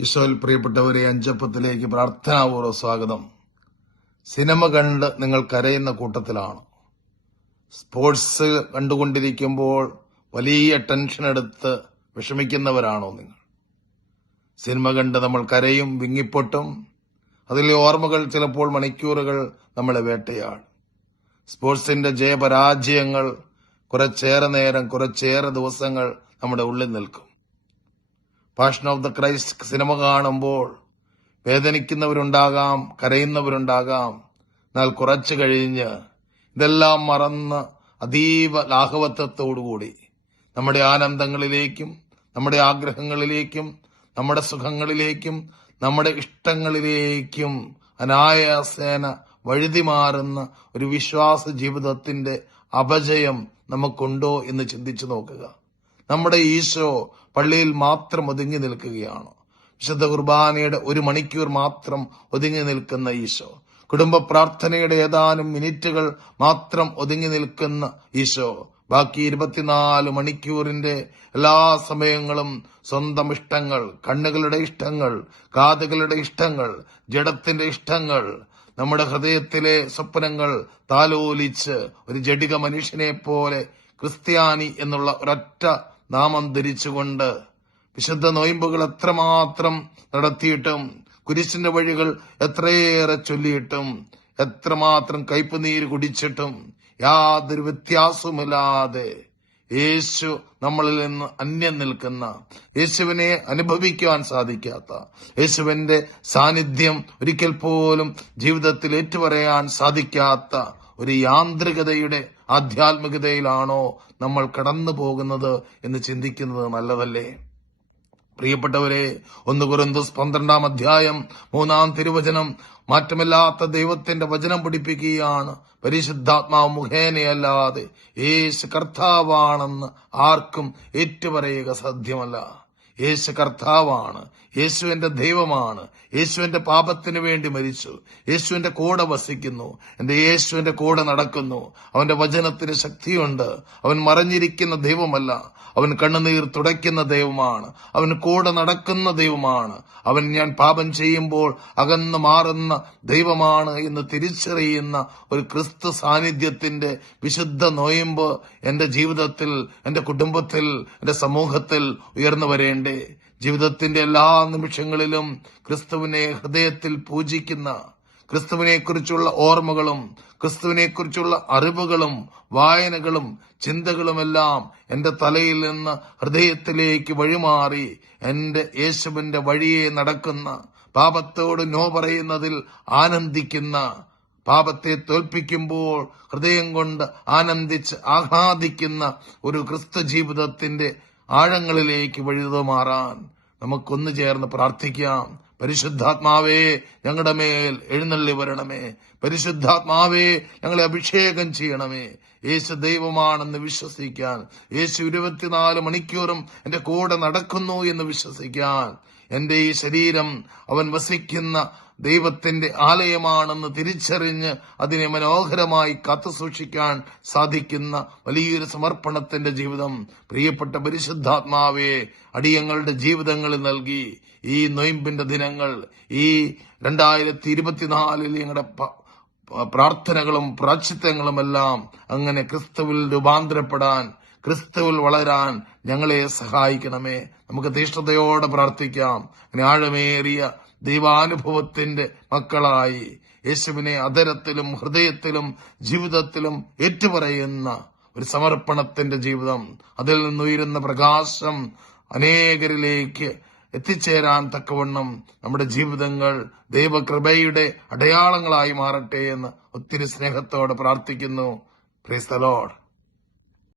ഈശോയിൽ പ്രിയപ്പെട്ടവരെ അഞ്ചപ്പത്തിലേക്ക് പ്രാർത്ഥനാപൂർവ സ്വാഗതം. സിനിമ കണ്ട് നിങ്ങൾ കരയുന്ന കൂട്ടത്തിലാണ്. സ്പോർട്സ് കണ്ടുകൊണ്ടിരിക്കുമ്പോൾ വലിയ ടെൻഷൻ എടുത്ത് വിഷമിക്കുന്നവരാണോ നിങ്ങൾ? സിനിമ കണ്ട് നമ്മൾ കരയും വിങ്ങിപ്പൊട്ടും. അതിലെ ഓർമ്മകൾ ചിലപ്പോൾ മണിക്കൂറുകൾ നമ്മളെ വേട്ടയാടും. സ്പോർട്സിന്റെ ജയപരാജയങ്ങൾ കുറച്ചേറെ നേരം കുറച്ചേറെ ദിവസങ്ങൾ നമ്മുടെ ഉള്ളിൽ നിൽക്കും. Passion of the Christ cinema കാണുമ്പോൾ വേദനിക്കുന്നവരുണ്ടാകാം കരയുന്നവരുണ്ടാകാം. എന്നാൽ കുറച്ചു കഴിഞ്ഞ് ഇതെല്ലാം മറന്ന് അതീവ ലാഘവത്വത്തോടുകൂടി നമ്മുടെ ആനന്ദങ്ങളിലേക്കും നമ്മുടെ ആഗ്രഹങ്ങളിലേക്കും നമ്മുടെ സുഖങ്ങളിലേക്കും നമ്മുടെ ഇഷ്ടങ്ങളിലേക്കും അനായാസേന വഴുതി മാറുന്ന ഒരു വിശ്വാസ ജീവിതത്തിന്റെ അപജയം നമുക്കുണ്ടോ എന്ന് ചിന്തിച്ചു നോക്കുക. നമ്മുടെ ഈശോ പള്ളിയിൽ മാത്രം ഒതുങ്ങി നിൽക്കുകയാണ്. വിശുദ്ധ കുർബാനയുടെ ഒരു മണിക്കൂർ മാത്രം ഒതുങ്ങി നിൽക്കുന്ന ഈശോ. കുടുംബ പ്രാർത്ഥനയുടെ ഏതാനും മിനിറ്റുകൾ മാത്രം ഒതുങ്ങി നിൽക്കുന്ന ഈശോ. ബാക്കി ഇരുപത്തിനാല് മണിക്കൂറിന്റെ എല്ലാ സമയങ്ങളും സ്വന്തം ഇഷ്ടങ്ങൾ കണ്ണുകളുടെ ഇഷ്ടങ്ങൾ കാതുകളുടെ ഇഷ്ടങ്ങൾ ജഡത്തിന്റെ ഇഷ്ടങ്ങൾ നമ്മുടെ ഹൃദയത്തിലെ സ്വപ്നങ്ങൾ താലോലിച്ച് ഒരു ജഡിക മനുഷ്യനെ പോലെ ക്രിസ്ത്യാനി എന്നുള്ള ഒരൊറ്റ നാമം ധരിച്ചുകൊണ്ട് വിശുദ്ധ നോയമ്പുകൾ എത്രമാത്രം നടത്തിയിട്ടും കുരിശിന്റെ വഴികൾ എത്രയേറെ ചൊല്ലിയിട്ടും എത്രമാത്രം കയ്പുനീര് കുടിച്ചിട്ടും യാതൊരു വ്യത്യാസവുമില്ലാതെ യേശു നമ്മളിൽ നിന്ന് അന്യം നിൽക്കുന്ന യേശുവിനെ അനുഭവിക്കുവാൻ സാധിക്കാത്ത യേശുവിന്റെ സാന്നിധ്യം ഒരിക്കൽ പോലും ജീവിതത്തിൽ ഏറ്റുപറയാൻ സാധിക്കാത്ത ഒരു യാന്ത്രികതയുടെ ആധ്യാത്മികതയിലാണോ നമ്മൾ കടന്നു പോകുന്നത് എന്ന് ചിന്തിക്കുന്നത് നല്ലതല്ലേ? പ്രിയപ്പെട്ടവരെ ഒന്ന് കുറുന്തസ് പന്ത്രണ്ടാം അധ്യായം മൂന്നാം തിരുവചനം മാറ്റമില്ലാത്ത ദൈവത്തിന്റെ വചനം പഠിപ്പിക്കുകയാണ് പരിശുദ്ധാത്മാവ് മുഖേനയല്ലാതെ. യേശു കർത്താവാണെന്ന് ആർക്കും ഏറ്റുപറയുക സാധ്യമല്ല. യേശു കർത്താവാണ്. യേശുവിന്റെ ദൈവമാണ്. യേശുവിന്റെ പാപത്തിന് വേണ്ടി മരിച്ചു. യേശുവിന്റെ കൂടെ വസിക്കുന്നു. എന്റെ യേശുവിന്റെ കൂടെ നടക്കുന്നു. അവന്റെ വചനത്തിന് ശക്തിയുണ്ട്. അവൻ മറഞ്ഞിരിക്കുന്ന ദൈവമല്ല. അവൻ കണ്ണുനീർ തുടയ്ക്കുന്ന ദൈവമാണ്. അവൻ കൂടെ നടക്കുന്ന ദൈവമാണ്. അവൻ ഞാൻ പാപം ചെയ്യുമ്പോൾ അകന്നു മാറുന്ന ദൈവമാണ് എന്ന് തിരിച്ചറിയുന്ന ഒരു ക്രിസ്തു സാന്നിധ്യത്തിന്റെ വിശുദ്ധ നോയമ്പ് എന്റെ ജീവിതത്തിൽ എന്റെ കുടുംബത്തിൽ എന്റെ സമൂഹത്തിൽ ഉയർന്നു വരേണ്ടേ. ജീവിതത്തിന്റെ എല്ലാ നിമിഷങ്ങളിലും ക്രിസ്തുവിനെ ഹൃദയത്തിൽ പൂജിക്കുന്ന ക്രിസ്തുവിനെ കുറിച്ചുള്ള ഓർമ്മകളും ക്രിസ്തുവിനെ കുറിച്ചുള്ള അറിവുകളും വായനകളും ചിന്തകളുമെല്ലാം എന്റെ തലയിൽ നിന്ന് ഹൃദയത്തിലേക്ക് വഴിമാറി എന്റെ യേശുവിന്റെ വഴിയെ നടക്കുന്ന പാപത്തോട് നോ പറയുന്നതിൽ ആനന്ദിക്കുന്ന പാപത്തെ തോൽപ്പിക്കുമ്പോൾ ഹൃദയം കൊണ്ട് ആനന്ദിച്ച് ആഹ്ലാദിക്കുന്ന ഒരു ക്രിസ്തു ജീവിതത്തിന്റെ ആഴങ്ങളിലേക്ക് വഴിതുമാറാൻ നമുക്കൊന്നു ചേർന്ന് പ്രാർത്ഥിക്കാം. പരിശുദ്ധാത്മാവേ ഞങ്ങളുടെ മേൽ എഴുന്നള്ളി വരണമേ. പരിശുദ്ധാത്മാവേ ഞങ്ങളെ അഭിഷേകം ചെയ്യണമേ. യേശു ദൈവമാണെന്ന് വിശ്വസിക്കാൻ യേശു ഇരുപത്തിനാല് മണിക്കൂറും എന്റെ കൂടെ നടക്കുന്നു എന്ന് വിശ്വസിക്കാൻ എന്റെ ഈ ശരീരം അവൻ വസിക്കുന്ന ദൈവത്തിന്റെ ആലയമാണെന്ന് തിരിച്ചറിഞ്ഞ് അതിനെ മനോഹരമായി കാത്തുസൂക്ഷിക്കാൻ സാധിക്കുന്ന വലിയൊരു സമർപ്പണത്തിന്റെ ജീവിതം. പ്രിയപ്പെട്ട പരിശുദ്ധാത്മാവെ അടിയങ്ങളുടെ ജീവിതങ്ങളിൽ നൽകി ഈ നൊയിമ്പിന്റെ ദിനങ്ങൾ ഈ രണ്ടായിരത്തി ഇരുപത്തിനാലിൽ ഞങ്ങളുടെ പ്രാർത്ഥനകളും പ്രാച്ചിത്വങ്ങളും എല്ലാം അങ്ങനെ ക്രിസ്തുവിൽ രൂപാന്തരപ്പെടാൻ ക്രിസ്തുവിൽ വളരാൻ ഞങ്ങളെ സഹായിക്കണമേ. നമുക്ക് തീഷ്ണതയോടെ പ്രാർത്ഥിക്കാം. അങ്ങനെ ആഴമേറിയ ദൈവാനുഭവത്തിന്റെ മക്കളായി യേശുവിനെ അതരത്തിലും ഹൃദയത്തിലും ജീവിതത്തിലും ഏറ്റുപറയുന്ന ഒരു സമർപ്പണത്തിന്റെ ജീവിതം. അതിൽ നിന്നുയരുന്ന പ്രകാശം അനേകരിലേക്ക് എത്തിച്ചേരാൻ തക്കവണ്ണം നമ്മുടെ ജീവിതങ്ങൾ ദൈവകൃപയുടെ അടയാളങ്ങളായി മാറട്ടെ എന്ന് ഒത്തിരി സ്നേഹത്തോടെ പ്രാർത്ഥിക്കുന്നു. ലോർഡ്